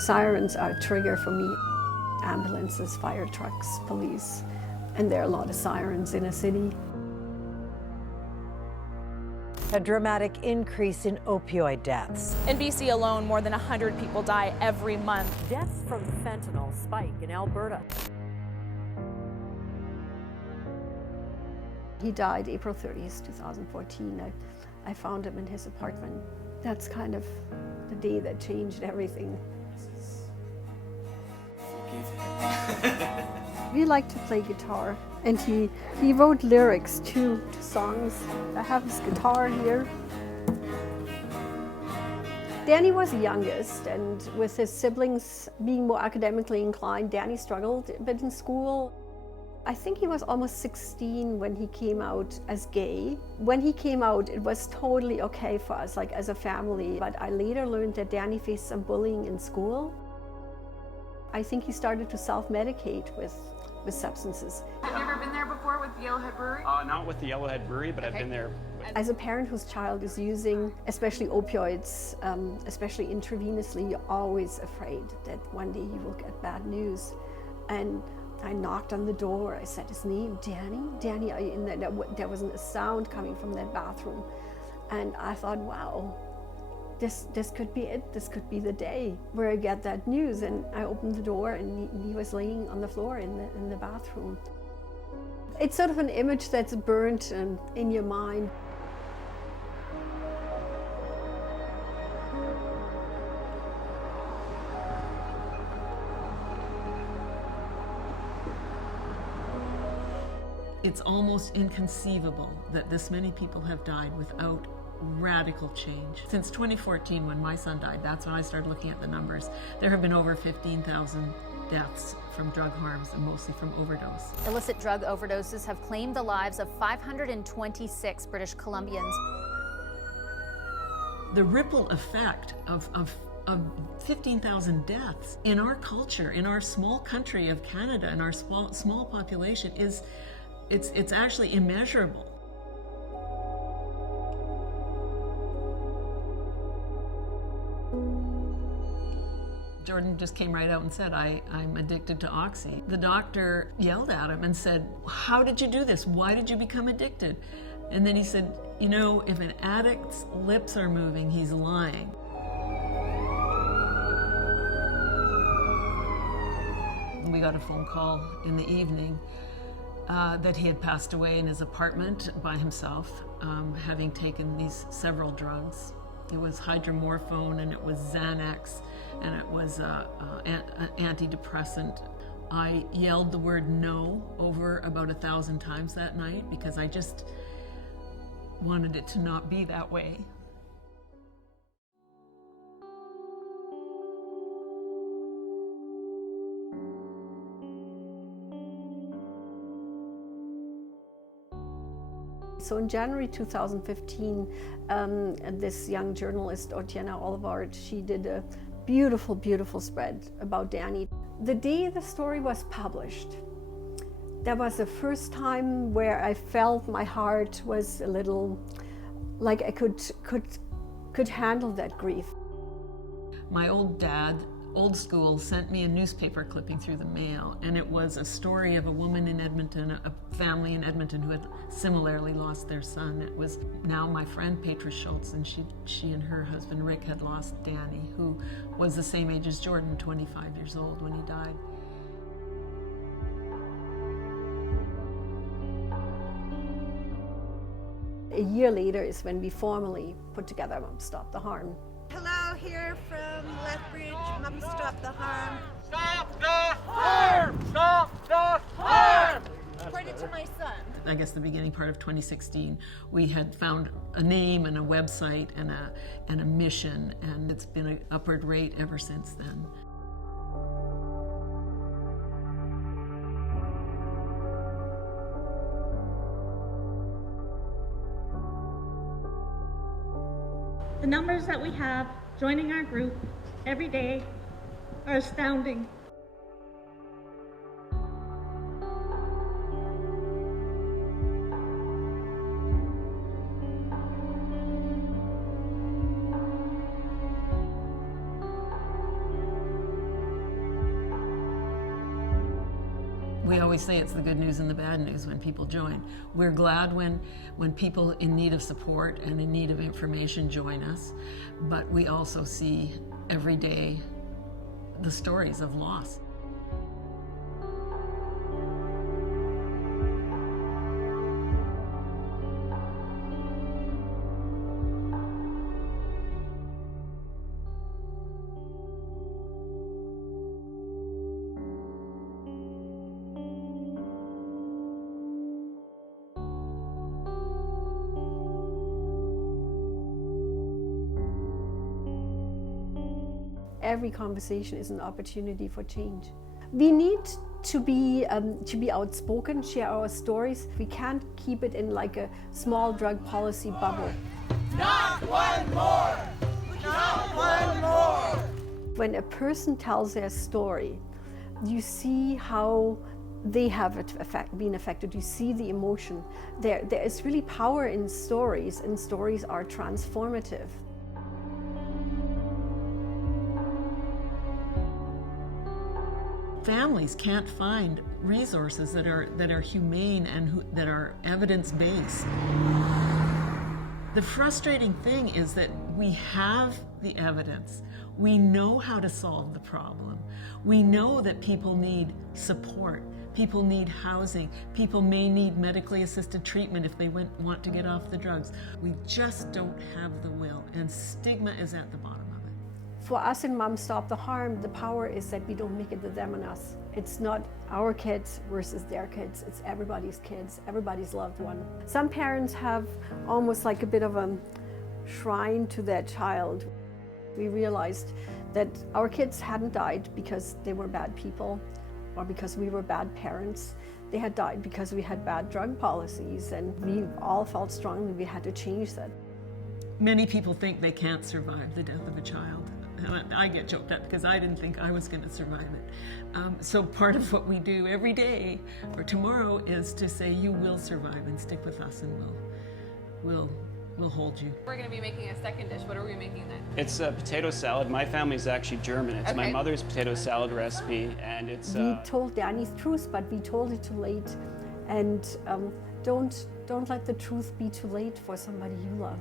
Sirens are a trigger for me. Ambulances, fire trucks, police, and there are a lot of sirens in a city. A dramatic increase in opioid deaths. In BC alone, more than 100 people die every month. Deaths from fentanyl spike in Alberta. He died April 30th, 2014. I found him in his apartment. That's kind of the day that changed everything. We like to play guitar, and he wrote lyrics to songs. I have his guitar here. Danny was the youngest, and with his siblings being more academically inclined, Danny struggled a bit in school. I think he was almost 16 when he came out as gay. When he came out, it was totally okay for us, like as a family. But I later learned that Danny faced some bullying in school. I think he started to self-medicate with substances. Have you ever been there before with the Yellowhead Brewery? Not with the Yellowhead Brewery, but I've been there. As a parent whose child is using, especially opioids, especially intravenously, you're always afraid that one day you will get bad news. And I knocked on the door. I said his name, Danny. Danny, are you in there? There wasn't a sound coming from that bathroom. And I thought, wow, this could be it. This could be the day where I get that news. And I opened the door, and he was laying on the floor in the bathroom. It's sort of an image that's burnt in your mind. It's almost inconceivable that this many people have died without radical change. Since 2014, when my son died, that's when I started looking at the numbers. There have been over 15,000 deaths from drug harms, and mostly from overdose. Illicit drug overdoses have claimed the lives of 526 British Columbians. The ripple effect of 15,000 deaths in our culture, in our small country of Canada, and our small population it's actually immeasurable. Jordan just came right out and said, I'm addicted to Oxy. The doctor yelled at him and said, how did you do this? Why did you become addicted? And then he said, you know, if an addict's lips are moving, he's lying. We got a phone call in the evening that he had passed away in his apartment by himself, having taken these several drugs. It was hydromorphone, and it was Xanax, and it was an antidepressant. I yelled the word no over about 1,000 times that night because I just wanted it to not be that way. So in January 2015, this young journalist, Otiena Olivard, she did a beautiful, beautiful spread about Danny. The day the story was published, that was the first time where I felt my heart was a little, like I could handle that grief. My old dad, old school, sent me a newspaper clipping through the mail, and it was a story of a woman in Edmonton, a family in Edmonton who had similarly lost their son. It was now my friend Petra Schultz, and she and her husband Rick had lost Danny, who was the same age as Jordan, 25 years old when he died. A year later is when we formally put together Mom Stop the Harm. Hello, here from Lethbridge, Mum Stop the Harm. Stop the harm! Stop the harm! According to my son. I guess the beginning part of 2016, we had found a name and a website and a mission, and it's been an upward rate ever since then. The numbers that we have joining our group every day are astounding. We always say it's the good news and the bad news when people join. We're glad when people in need of support and in need of information join us, but we also see every day the stories of loss. Every conversation is an opportunity for change. We need to be outspoken, share our stories. We can't keep it in like a small drug policy bubble. Not one more! Not one more! When a person tells their story, you see how they have been affected. You see the emotion. There is really power in stories, and stories are transformative. Families can't find resources that are humane and that are evidence-based. The frustrating thing is that we have the evidence. We know how to solve the problem. We know that people need support. People need housing. People may need medically assisted treatment if they want to get off the drugs. We just don't have the will, and stigma is at the bottom of it. For us in Moms Stop the Harm, the power is that we don't make it the them and us. It's not our kids versus their kids. It's everybody's kids, everybody's loved one. Some parents have almost like a bit of a shrine to their child. We realized that our kids hadn't died because they were bad people or because we were bad parents. They had died because we had bad drug policies, and we all felt strongly we had to change that. Many people think they can't survive the death of a child. I get joked at because I didn't think I was going to survive it. So part of what we do every day or tomorrow is to say, you will survive, and stick with us, and we'll hold you. We're going to be making a second dish. What are we making then? It's a potato salad. My family's actually German. It's my mother's potato salad recipe, and it's... We told Danny's truth, but we told it too late. And don't let the truth be too late for somebody you love.